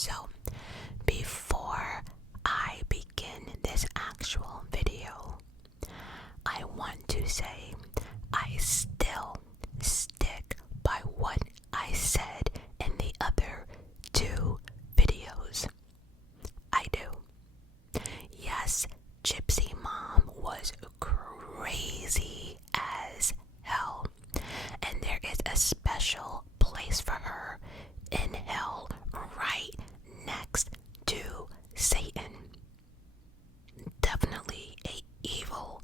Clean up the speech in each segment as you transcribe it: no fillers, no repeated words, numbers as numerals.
So, before I begin this actual video, I want to say I still stick by what I said in the other two videos. I do. Yes, Gypsy Mom was crazy as hell, and there is a special place for her in hell right next to Satan. Definitely a evil,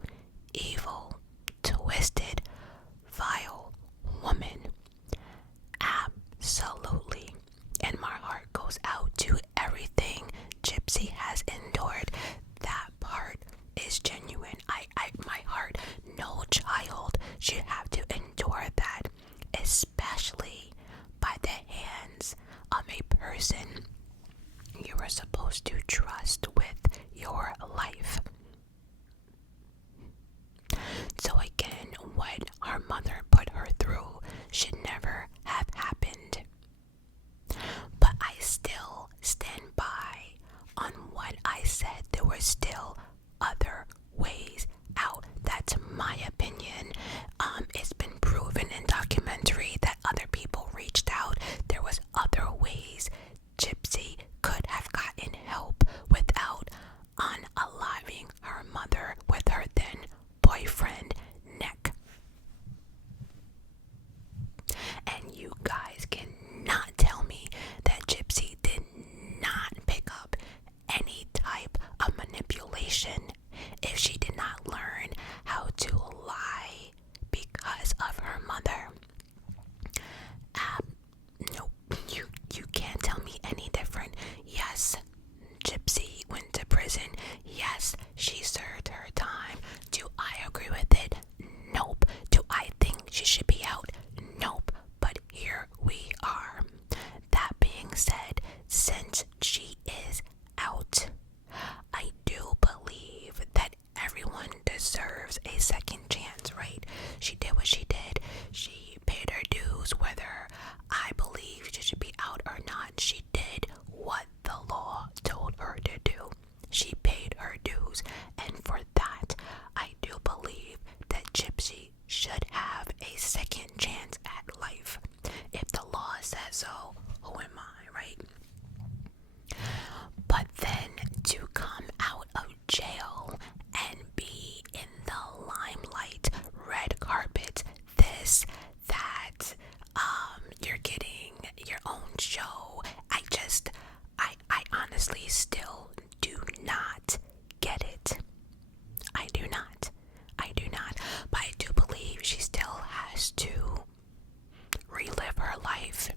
twisted, vile woman. Absolutely. And my heart goes out to everything Gypsy has endured. That part is genuine. My heart, no child should have to endure that, especially by the hands of a person you are supposed to trust with your life. So again, what our mother put her through should never have happened. But I still stand by on what I said. There were still other ways out. That's my opinion. It's been proven in documentary that other people reached out. There was other ways Gypsy could have gotten help without unaliving her mother with her then boyfriend, Nick. And you guys cannot tell me that Gypsy did not pick up any type of manipulation if she did not learn how to lie because of her mother. Nope, you can't tell me any different. Yes, Gypsy went to prison. Yes, she served her time. Do I agree with it? Nope. Do I think she should be out? Nope. But here we are. That being said, since she is out, I do believe that everyone deserves a second chance, right? She did what she did. She paid her dues, whether I believe she should be out or not. She did what the law told her to do. She paid her dues, and for that, I do believe that Gypsy should have a second chance at life. If the law says so, who am I, right? But then to come out of jail and be in the limelight, red carpet, this, that, you're getting your own show. I honestly still do not get it. I do not. But I do believe she still has to relive her life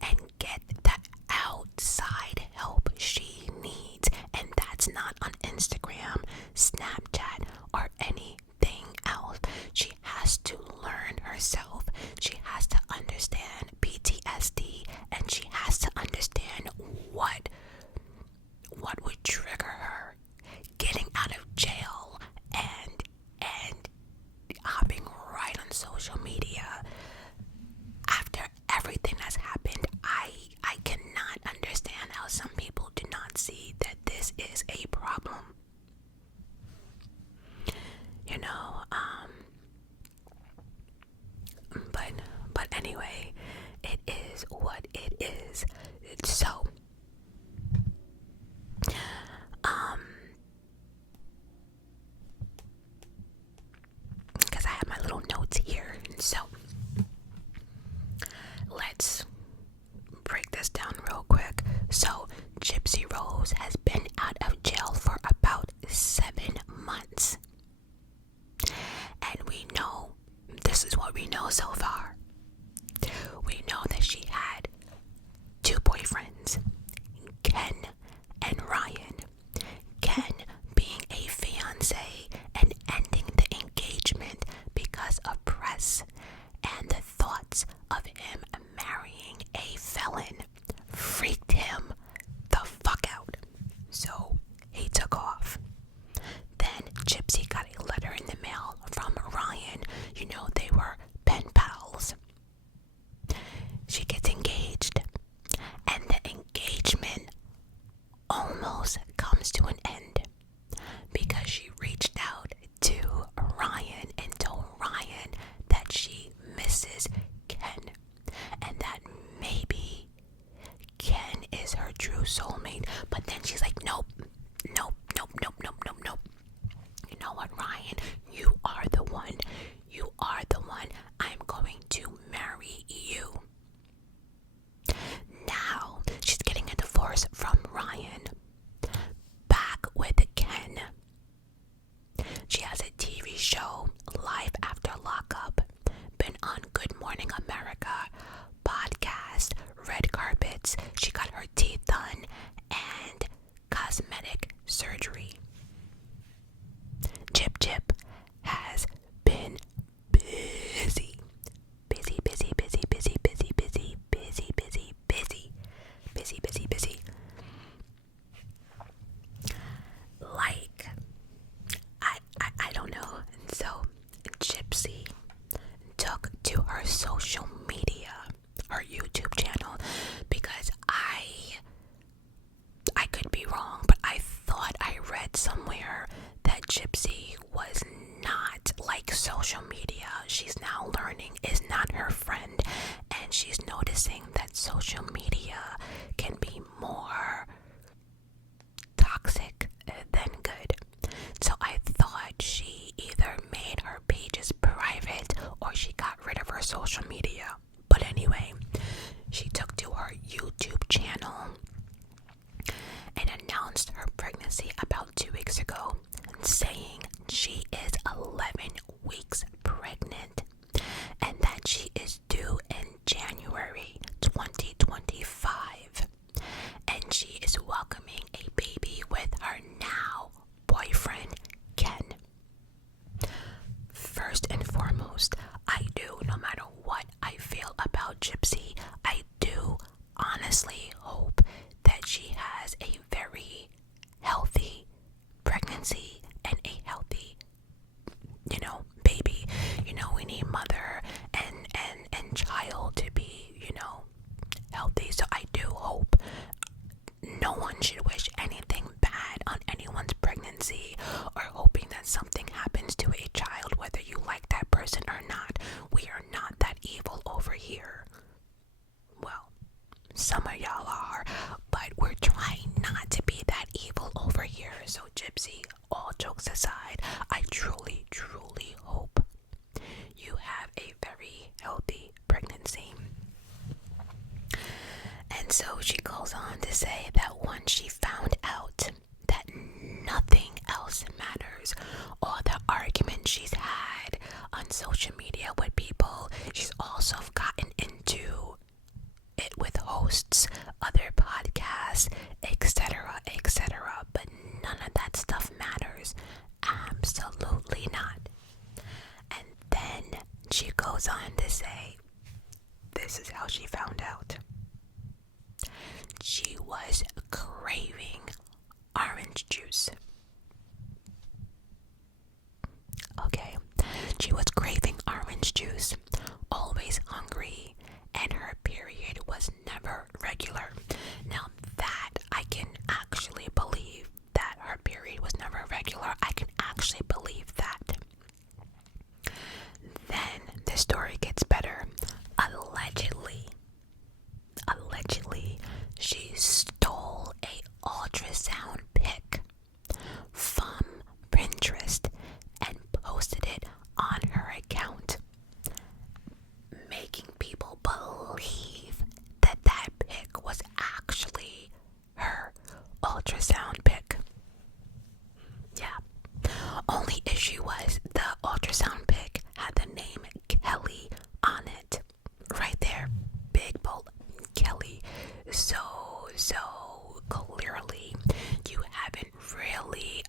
and get the outside help she needs. And that's not on Instagram, Snapchat, or anything else. She has to learn herself. She has to understand PTSD, and she has to understand what would trigger her getting out of jail and hopping right on social media after everything that's happened. I cannot understand how some people do not see that this is a problem. You know, but anyway, it is what it is. So, because I have my little notes here, so let's break this down real quick. So, Gypsy Rose has been out of jail for about 7 months. And we know, this is what we know so far. We know that she had 2 boyfriends, Ken and Ryan. Ken being a fiance and ending the engagement because of press and the thoughts of him marrying a felon freaked him the fuck out. soulmate. But then she's like, nope, nope, nope, nope, nope, nope, nope. You know what, Ryan? You are the one. You are the one. I'm going to marry you. Now she's getting a divorce from Ryan. Back with Ken. She has a TV show, Life After Lockup. Been on Good Morning America, podcast, red carpets. She got her teeth done and cosmetic surgery. Gyp has been busy. Busy, busy, busy, busy, busy, busy, busy, busy, busy, busy, busy, busy. Like, I don't know. And so Gypsy took to her social media, her YouTube channel, because I could be wrong, but I thought I read somewhere that Gypsy was not like social media. She's now learning is not her friend, and she's noticing that social media can be more toxic than good. So I thought she either made her pages private or she got rid of her social media. But anyway, she took to her YouTube channel and announced her pregnancy about 2 weeks ago, saying she is 11 weeks pregnant and that she is due in January 2025. And she is welcoming a baby with her now boyfriend, Ken. First and foremost, I do, no matter what I feel about Gypsy, I do honestly hope that she has a very healthy pregnancy and a healthy, baby. We need mother and child to be, healthy. So I do hope. No one should wish anything bad on anyone's pregnancy or hoping that something happens to a child, whether you like that person or not. We are not that evil over here. Well, some of y'all are, but we're trying not to be that evil over here. So Gypsy, all jokes aside, I truly, truly hope you have a very healthy pregnancy. And so she goes on to say that once she found out that nothing else matters, all the arguments she's had on social media with people, she's also gotten into it with hosts, other podcasts, etc., etc. But none of that stuff matters. Absolutely not. And then she goes on to say, this is how she found out. She was craving orange juice. Okay, she was craving orange juice, always hungry, and her period was never regular. Now that I can actually believe that her period was never regular, I can actually believe that. Then the story gets better. Allegedly, she stole a ultrasound pic from Pinterest and posted it on her account, making people believe that that pic was actually her ultrasound pic. Yeah. Only issue was the ultrasound pic had the name Kelly on it. Right there. Big bold Kelly. So clearly you haven't really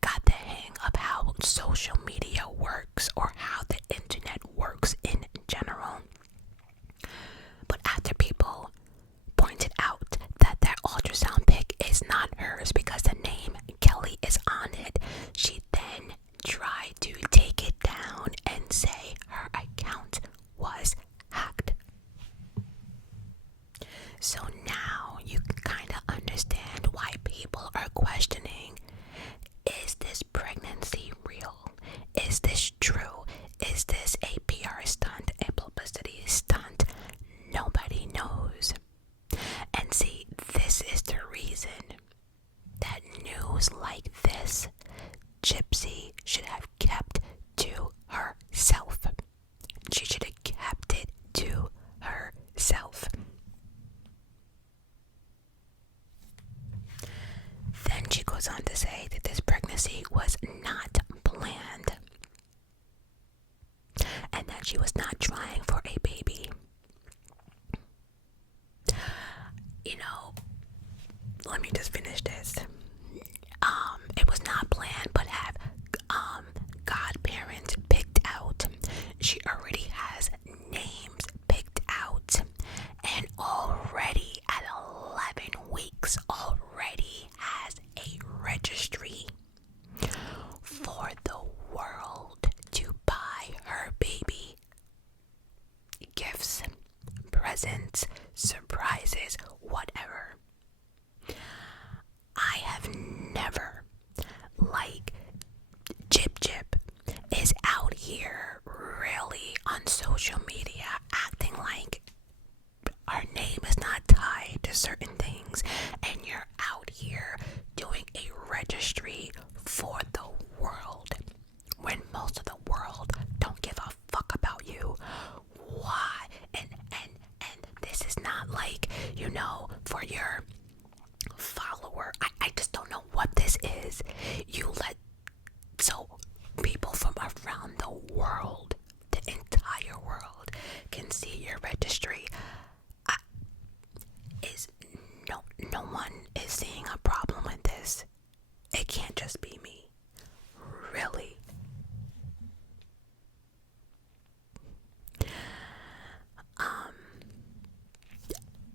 got the hang of how social media works or how the internet works in general. But after people pointed out that ultrasound pic is not hers because the name Kelly is on it, she then tried to take it down and say her account was hacked. So now you can kind of understand why people are questioning, is this pregnancy real? Is this true? Is this a PR stunt, a publicity stunt? Nobody knows. And see, goes on to say that this pregnancy was not planned and that she was not trying for a baby. You know, let me just finish this. It was not planned, but have godparents picked out. She already has names picked out, and already at 11 weeks, already has a registry for the world to buy her baby gifts, presents, surprises, whatever. I have never, like, Gyp is out here really on social media acting like our name is not tied to certain things, and you're out here doing a registry for the world when most of the world don't give a fuck about you. Why? And this is not like, you know, for your follower. I just don't know what this is. You let so people from around the world, the entire world, can see your registry. No one is seeing a problem with this. It can't just be me. Really.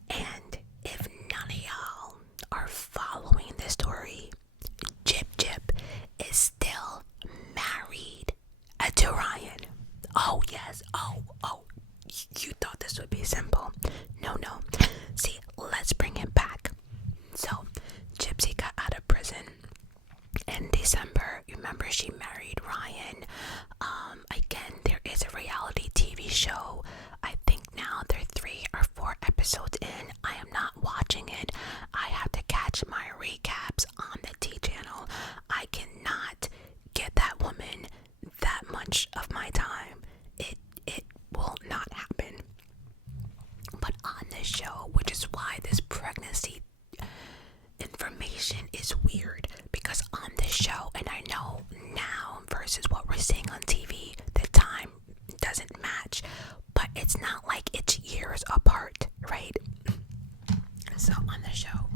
And if none of y'all are following this story, Gyp is still married to Ryan. Oh yes, oh, you thought this would be simple. No. See, let's bring it back. So, Gypsy got out of prison in December. Remember, she married Ryan. Again, there is a reality TV show. I think now they're 3 or 4 episodes in. I am not watching it. I have to catch my recaps on the T channel. I cannot get that woman that much of my time. It will not happen. But on this show, which is why this pregnancy information is weird, because on this show, and I know now versus what we're seeing on TV, the time doesn't match, but it's not like it's years apart, right? So on the show,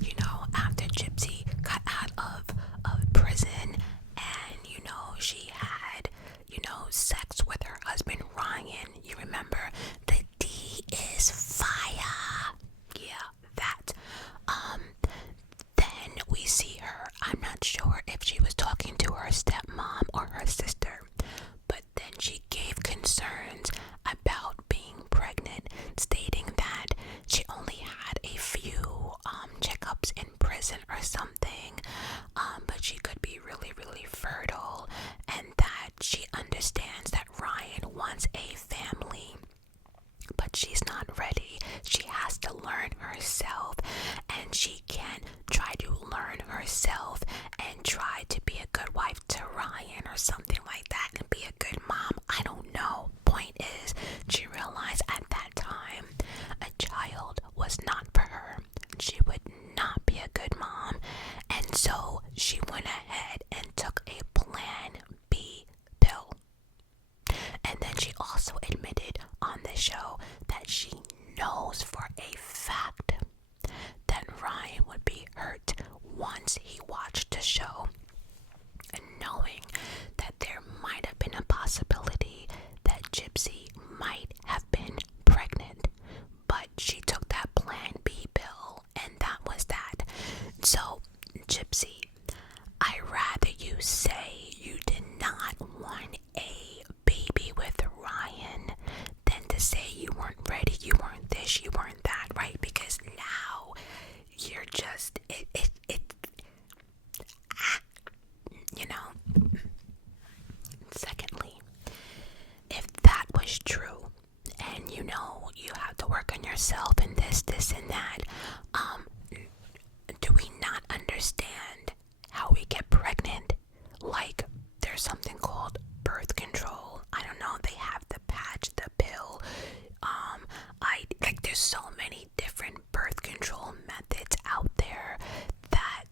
you know, after Gypsy got out of prison, and you know, she had, you know, sex with her husband Ryan. You remember, the D is fire. Yeah, that. Then we see her. I'm not sure if she was talking to her stepmom or her sister, but then she gave concerns about being pregnant, stating that she only had a few checkups in prison or something, but she could be really, really fertile, and that she understands that Ryan wants a family, but she's not ready. She has to learn herself, and she can try to learn herself and try to be a good wife to Ryan or something like that, and be a good mom. I don't know. Point is, she realized at that time a child was not for her. She would not be a good mom, and so she went ahead and took a Plan B pill. And then she also admitted on the show that she knows for a fact that Ryan would be hurt once he watched the show, and knowing that there might have been a possibility that Gypsy might have been pregnant, but she took that Plan B pill, and that was that. So, Gypsy, I'd rather you say you did not want a baby with Ryan than to say you weren't ready, you weren't this, you weren't that, right? Because now you're just, you know. Secondly, if that was true, and you know you have to work on yourself and this and that, do we not understand how we get pregnant? Like, there's something called birth control. I don't know, they have the patch, the pill. There's so many different birth control methods out there that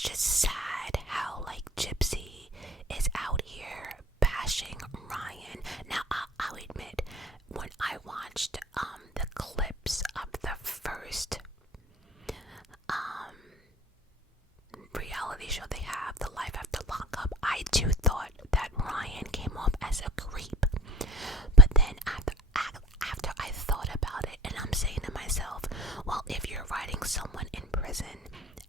it's just sad how like Gypsy is out here bashing Ryan. Now I'll admit, when I watched the clips of the first reality show they have, the Life After Lockup, I too thought that Ryan came off as a creep. But then after I thought about it, and I'm saying to myself, well, if you're writing someone in prison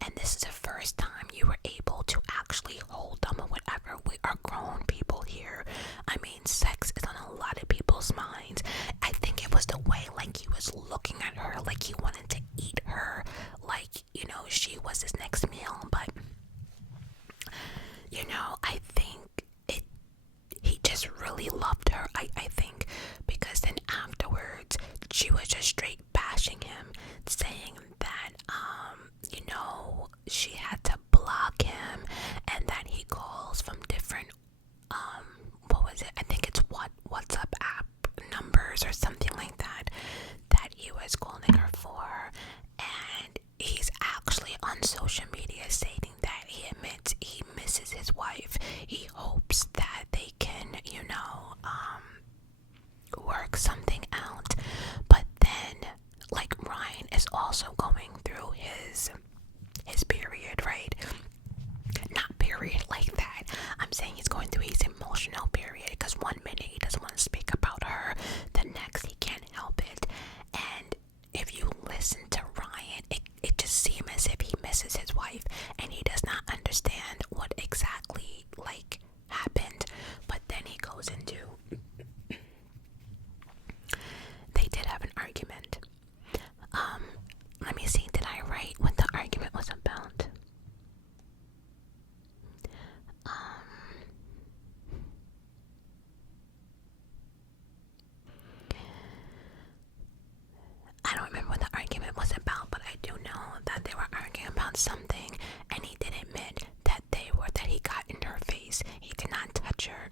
and this is the first time you were able to actually hold them or whatever, we are grown people here. I mean, sex is on a lot of people's minds. I think it was the way like he was looking at her, like he wanted to eat her, like, you know, she was his next meal. But you know, I think he just really loved her. I think, because then afterwards she was just straight bashing him, saying that you know, she had to block him, and that he calls from different what was it, I think it's WhatsApp app numbers or something like that, that he was calling her for. And he's actually on social media stating that he admits he misses his wife. He hopes that they can, you know, work something out. But then, like, Ryan is also going through his period, right? Not period like that. I'm saying he's going through his emotional period, because one minute he doesn't want to speak about her, the next he can't help it. And if you listen to Ryan, it just seems as if he misses his wife and he does not understand what exactly like happened. But then he goes into they did have an argument. Let me see, did I write what the argument was about? I don't remember what the argument was about, but I do know that they were arguing about something, and he did admit that he got in her face. He did not touch her.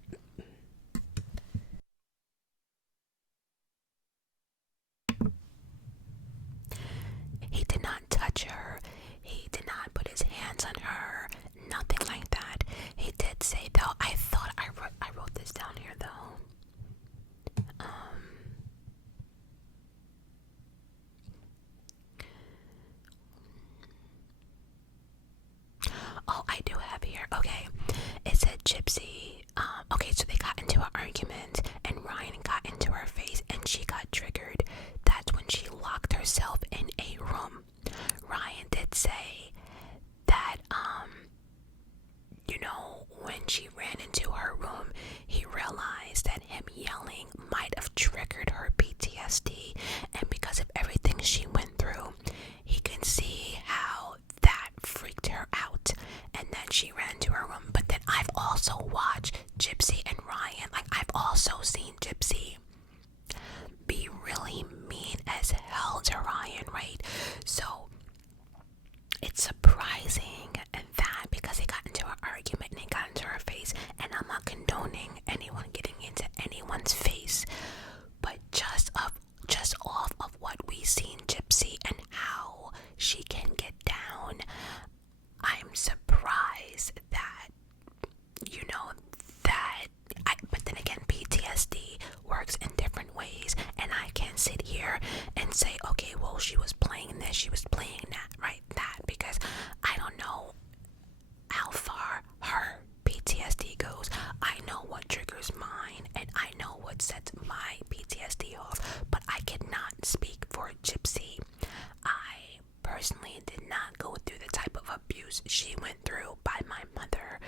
He did not touch her. He did not put his hands on her. Nothing like that. He did say, though, I thought I wrote this down here, though. Oh, I do have here. Okay. It said Gypsy. Okay, so they got into an argument and Ryan got into her face and she got triggered. That's when she locked herself in a room. Ryan did say that, you know, when she ran into her room, he realized that him yelling might have triggered her PTSD. And because of everything she went through, he can see how that freaked her out, and then she ran to her room. But then I've also watched Gypsy and Ryan, like I've also seen Gypsy be really mean as hell to Ryan, right? So it's surprising that, because he got into an argument and he got into her face, and I'm not condoning anyone getting into anyone's face, but just off of what we seen Gypsy and how she can get down, I'm surprised that, you know, but then again, PTSD works in different ways, and I can't sit here and say, okay, well, she was playing this, she was playing that, right? That, because I don't know how far her PTSD goes. I know what triggers mine, and I know what sets my PTSD off, but I cannot speak for Gypsy. I personally did not go through the type of abuse she went through by my mother,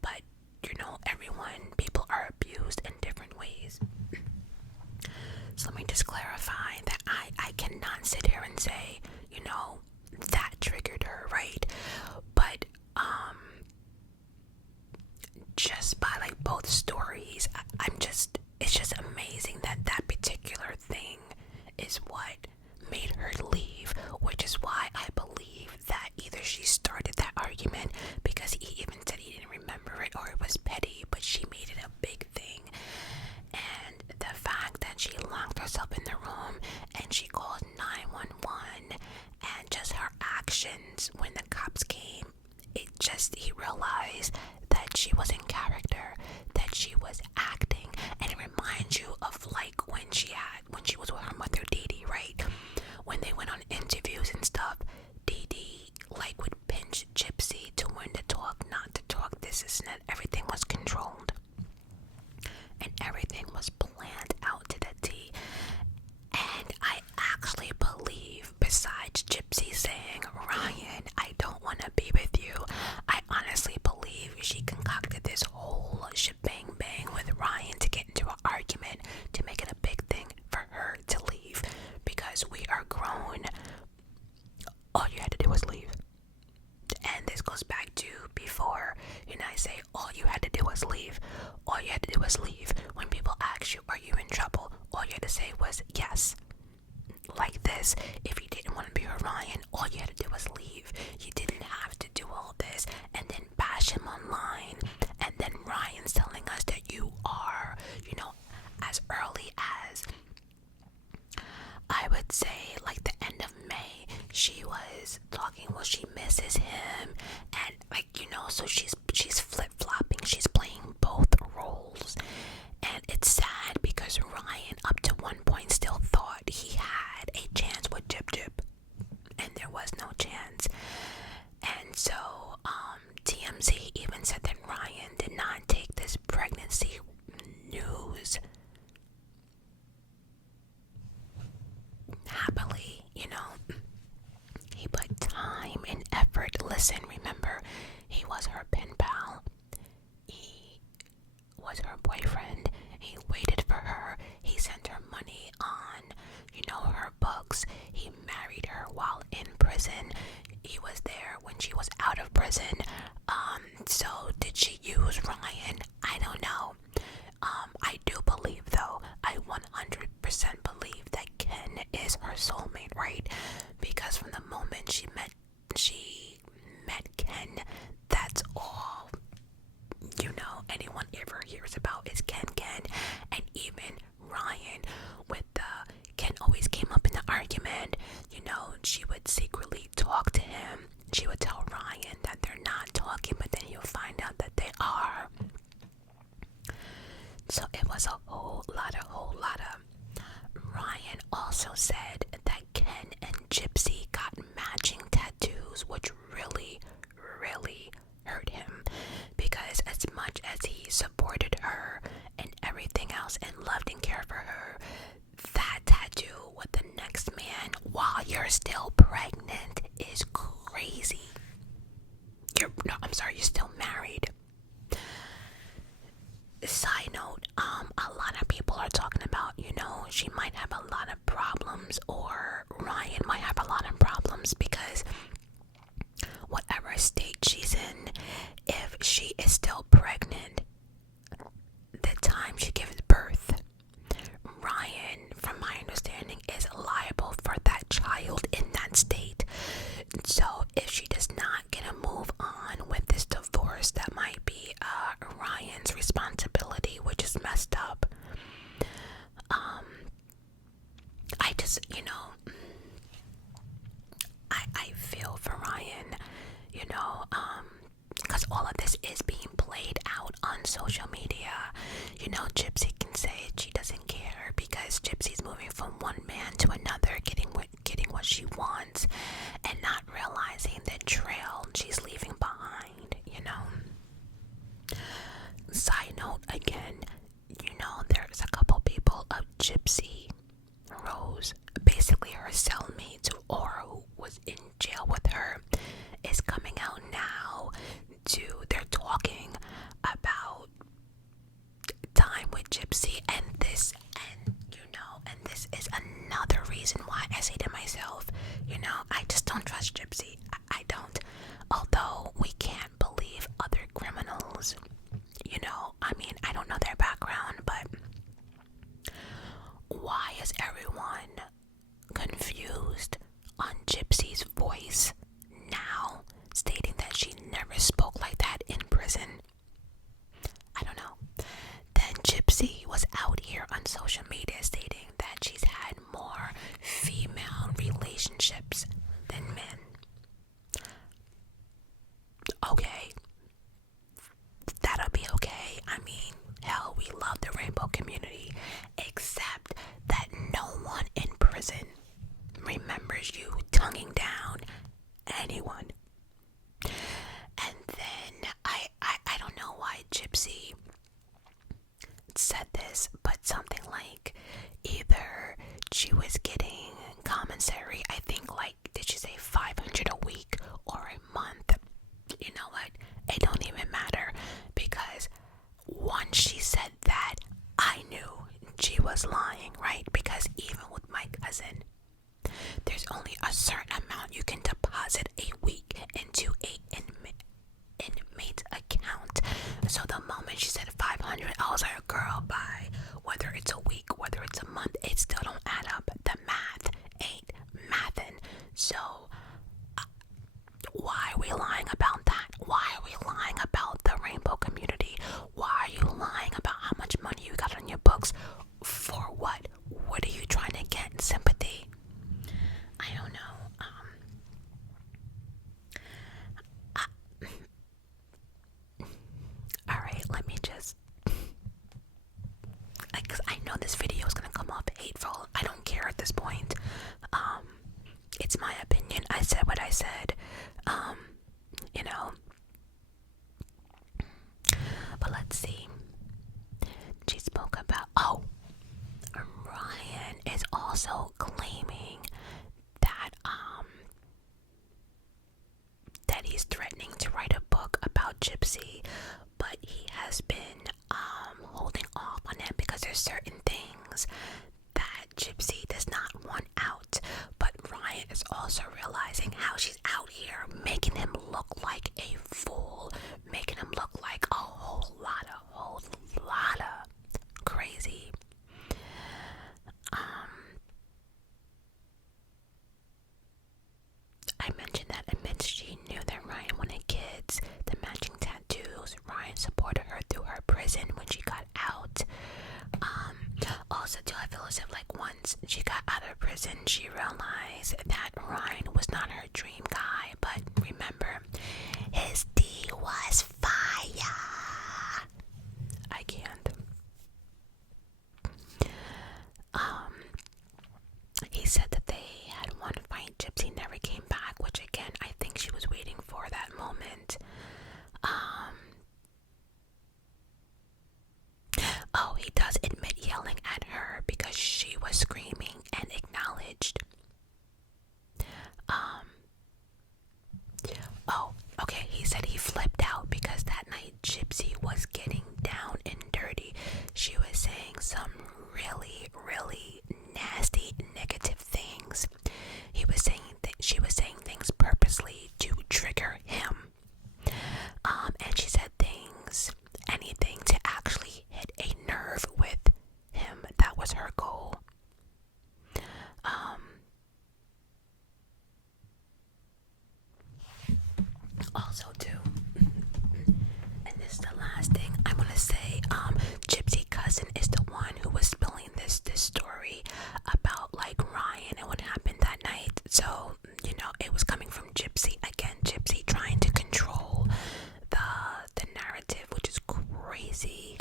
but you know, people are abused in different ways. So let me just clarify that I cannot sit here and say, you know, that triggered her, right? But just by like both stories, it's just amazing that that particular thing is what made her leave, which is why I believe that either she started that argument, because he even said he didn't remember it, or it was petty, but she made it a big thing. And the fact that she locked herself in the room and she called 911, and just her actions when the cops came, it just he realized that she was in character, that she was acting. And it reminds you of like when she was with her mother Dee Dee, right? When they went on interviews and stuff, Dee Dee like would pinch Gypsy to when to talk, not to talk, this and that. Everything was controlled. And everything was planned out to the T. And I actually believe, besides Gypsy saying, Ryan, I don't want to be with you, I honestly believe she concocted this whole shebang bang with Ryan to get into an argument, to make it a big thing for her to leave. Because we are grown. All you had to do was leave. And this goes back to before, I say all you had to do was leave. All you had to do was leave. When people ask you, are you in trouble? All you had to say was yes. Like this, if you didn't want to be with Ryan, all you had to do was leave. You didn't have to do all this and then bash him online. And then Ryan's telling us that you are, as early as, I would say, like the end of May, she was talking, well, she misses him, and so she's flip-flopping, she's playing both roles. And it's sad because Ryan up to one point still thought he had a chance with Jip Jip, and there was no chance. And so TMZ even said that Ryan did not take this pregnancy news happily. He put time and effort. Listen, remember, he was her pen pal. He was her boyfriend. He waited for her. He sent her money on, her books. He married her while in prison. He was there when she was out of prison. So did she use Ryan? I don't know. I do believe, though, I 100% believe that Ken is her soulmate, right? Because from the moment she met Ken, that's all anyone ever hears about is Ken. And even Ryan, with Ken always came up in the argument. She would secretly talk to him. She would tell Ryan that they're not talking, but then you'll find out that they are. So it was a whole lot of. Ryan also said that Ken and Gypsy got matching tattoos, which really, really hurt him. Because as much as he supported her and everything else and loved and cared for her, that tattoo with the next man while you're still pregnant is crazy. You're still married. Side note, a lot of people are talking about, she might have a lot of problems, or Ryan might have a lot of problems, because whatever state she's in, if she is still pregnant, the time she gives birth, Ryan, from my understanding, is liable for that child in that state. So if she does not get a move on with this divorce, that might be Ryan's responsibility, which is messed up. I just, I feel for Ryan, because all of this is being played out on social media. Gypsy can say she doesn't care because Gypsy's moving from one man to another, getting what she wants, and not realizing the trail she's leaving behind. Side note again, there's a couple people of Gypsy Rose, basically her cellmate, or who was in jail with her, is coming out now. They're talking about time with Gypsy, and this is another reason why I say to myself, I just don't trust Gypsy. I don't. Although we can't believe other criminals. I don't know their background, but why is everyone confused on Gypsy's voice now, stating that she never spoke like that in prison? I don't know. Then Gypsy was out here on social media stating that she's had more hears you tonguing down anyone. And then I don't know why Gypsy said this, but something like either she was getting commissary, I think, like, did she say 500 a week or a month? You know what? It don't even matter, because once she said that, I knew she was lying, right? Because even with my cousin, there's only a certain amount you can deposit a week into a inmate's account. So the moment she said 500, I was like, girl, bye. Whether it's a week, whether it's a month, it still don't add up. The math ain't mathin'. So why are we lying about that? Why are we lying about the rainbow community? Why are you lying about how much money you got on your books? For what? What are you trying to get? Sympathy? I don't know. Alright, let me just, because I know this video is going to come off hateful. I don't care at this point. It's my opinion. I said what I said. You know. But let's see. She spoke about, Ryan is also claiming that that he's threatening to write a book about Gypsy, but he has been holding off on it because there's certain things that Gypsy does not want out. But Ryan is also realizing how she's out here making him look like a fool, making him look like a whole lot of crazy. I mentioned that amidst she knew that Ryan wanted kids, the matching tattoos. Ryan supported her through her prison when she got out. Also, too, I feel as if, like, once she got out of prison, she realized that Ryan was not her dream guy. But remember, his D was fire. I can't. He said that they had one fight. Gypsy never came back, which again, I think she was waiting for that moment. He does admit yelling at her because she was screaming and acknowledged. Okay, he said he flipped out because that night Gypsy was getting down and dirty. She was saying some really, really nasty, negative things. She was saying things purposely to trigger him. And she said anything to actually hit a nerve with him. That was her goal. Also too, and this is the last thing I want to say, Gypsy cousin is the one who was spilling this story about, like, Ryan and what happened that night. So, you know, it was coming from Gypsy. Again, Gypsy trying to control the narrative, which is crazy.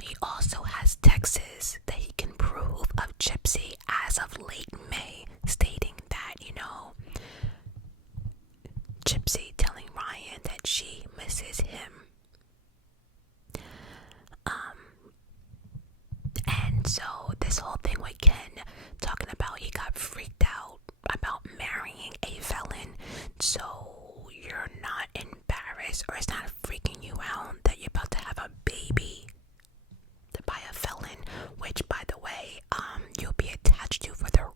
He also has texts that he can prove of Gypsy as of late May, stating that, you know, Gypsy telling Ryan that she misses him. And so this whole thing with Ken talking about he got freaked out about marrying a felon. So you're not embarrassed, or it's not freaking you out that you're about to have a baby by a felon, which, by the way, you'll be attached to for the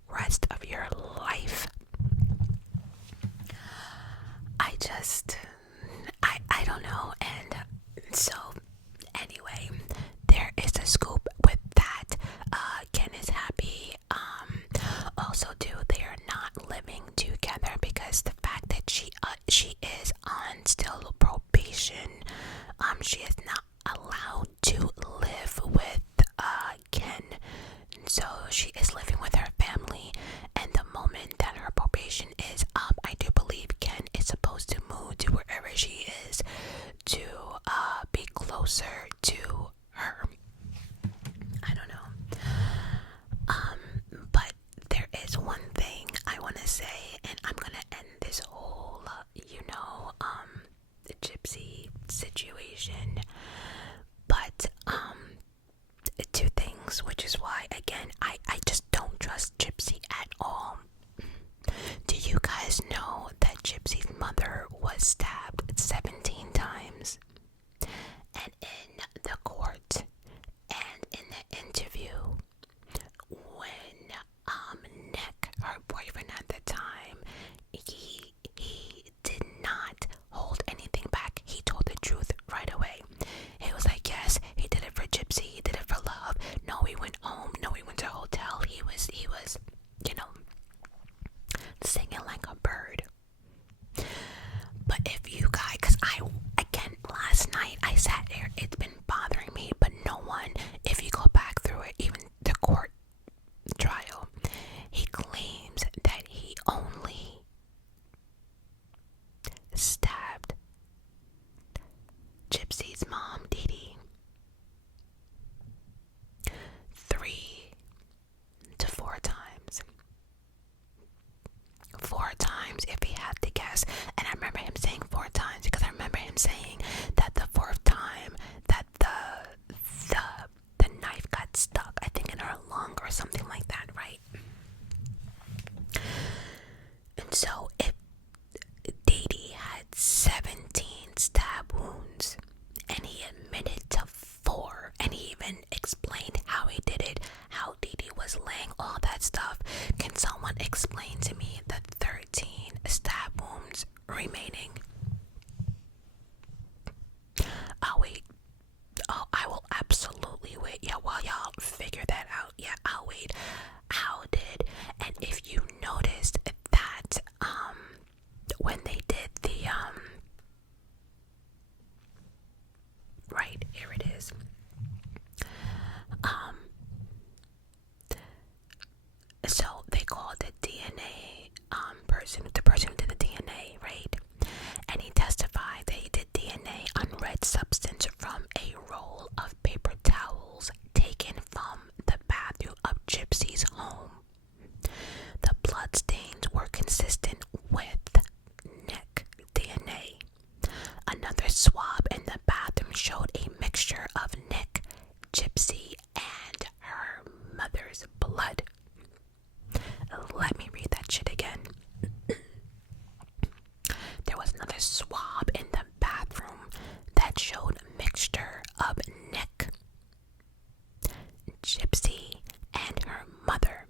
time saying that the fourth time that the knife got stuck, I think in her lung or something like that, right? And so if Dee Dee had 17 stab wounds and he admitted to 4, and he even explained how he did it, how Dee Dee was laying, all that stuff, can someone explain to me the 13 stab wounds remaining? I'll wait. Oh, I will absolutely wait. Yeah, while y'all figure that out, yeah, I'll wait. How did, and if you noticed that, when they did the, right, here it is. So they called the DNA, the person who did the DNA, right? And he testified that he did DNA on red substance from a roll of paper towels taken from the bathroom of Gypsy's home. The bloodstains were consistent with Nick DNA. Another swab in the bathroom showed a mixture of Nick, Gypsy, and her mother's blood. Let me read that shit again. There was another swab in the bathroom that showed a mixture of Nick, Gypsy, and her mother.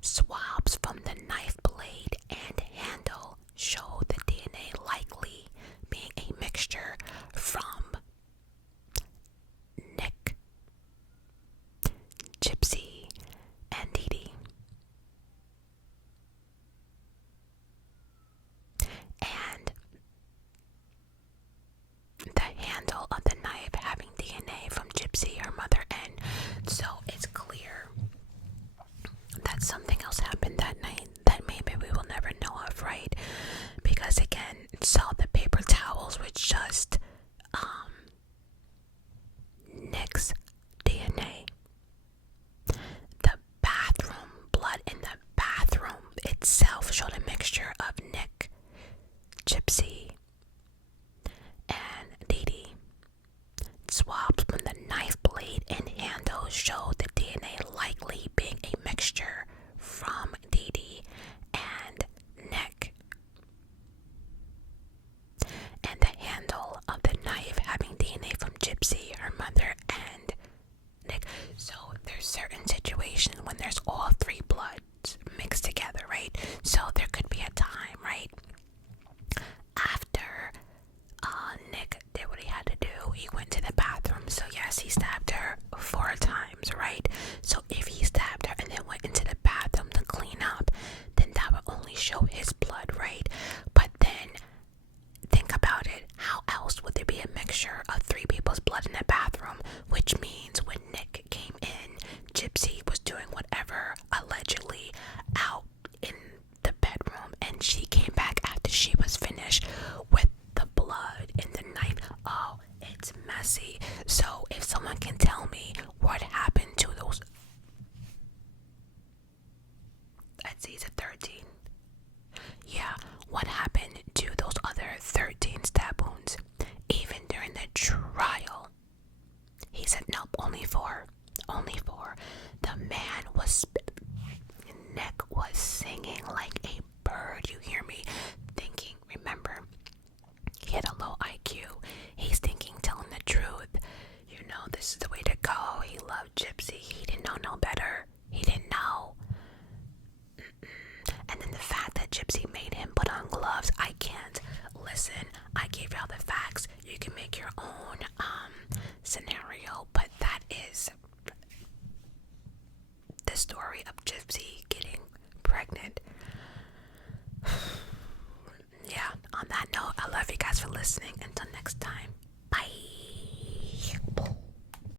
Swabs from the knife blade and handle showed the DNA likely being a mixture from Nick, Gypsy, and Dee Dee. And the handle of the knife having DNA from Gypsy, her mother, and so it's clear that something else happened that night that maybe we will never know of, right? Because again, so the paper towels were just Nick's DNA. The bathroom blood in the bathroom itself showed a mixture of Nick, Gypsy, and Dee Dee. Swabs from the knife blade and handle showed the DNA likely being a mixture from Dee Dee and Nick. And the handle of the knife having DNA from Gypsy, her mother, and Nick. So there's certain situations when there's all 3 bloods mixed together, right? So there could be a time, right, after Nick did what he had to do, he went to the bathroom. So yes, he stabbed her 4 times, right? So if he stabbed her and then went into the bathroom to clean up, then that would only show his blood, right? But then think about it, how else would there be a mixture of 3 people's blood in the bathroom? Which means when Nick came in, Gypsy was doing whatever, allegedly, out in the bedroom, and she came back after she was finished with the blood in the knife. Oh, it's messy. So if someone can tell me what happened to those, let's see, is it 13? Yeah, what happened to those other 13 stab wounds? Even during the trial, he said, nope, only 4. Only 4. The man was, Nick was singing like a bird, you hear me? Thinking, remember, he had a low IQ. He's thinking, telling the truth. You know, this is the way to go. He loved Gypsy. He didn't know no better. He didn't know. And then the fact that Gypsy made him put on gloves, I can't. Listen, I gave y'all the facts. You can make your own scenario, but that is the story of Gypsy getting pregnant. Yeah, on that note, I love you guys for listening. Until next time.